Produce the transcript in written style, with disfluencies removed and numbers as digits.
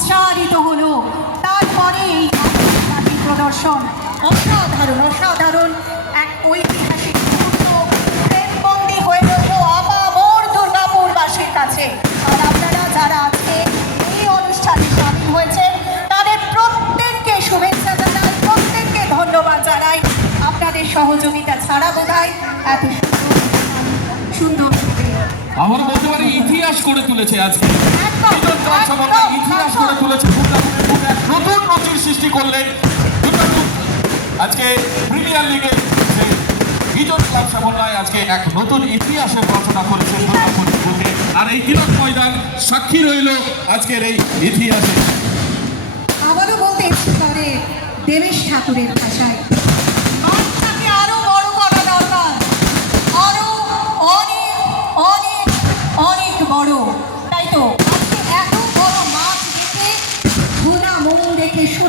উৎসাহিত হলো। তারপরে এই নাটক প্রদর্শন অসাধারণ অসাধারণ এক ঐতিহাসিক মুহূর্ত প্রেমবন্দী হয়ে রইল আপামর দুর্গাপুরবাসীর কাছে। আর আপনারা যারা আজকে এই অনুষ্ঠানে সামিল হয়েছেন তাদের প্রত্যেককে শুভেচ্ছা জানাই, প্রত্যেককে ধন্যবাদ জানাই। আপনাদের সহযোগিতা ছাড়া বোধহয় এত সুন্দর আমার বলতে পারি ইতিহাস করে তুলেছে আজকে একদম, ইতিহাস করে তুলেছে। নতুন নজির সৃষ্টি করলেন দুর্গাপুর। আজকে প্রিমিয়ার লিগে বিজন ক্লাব সমন্বয় আজকে এক নতুন ইতিহাসের রচনা করেছে দুর্গাপুর বুকে। আর এই তিলক ময়দান সাক্ষী রইল আজকের এই ইতিহাসে। আবারও বলতে ইচ্ছে করে দেবেশ ঠাকুরের ভাষায়,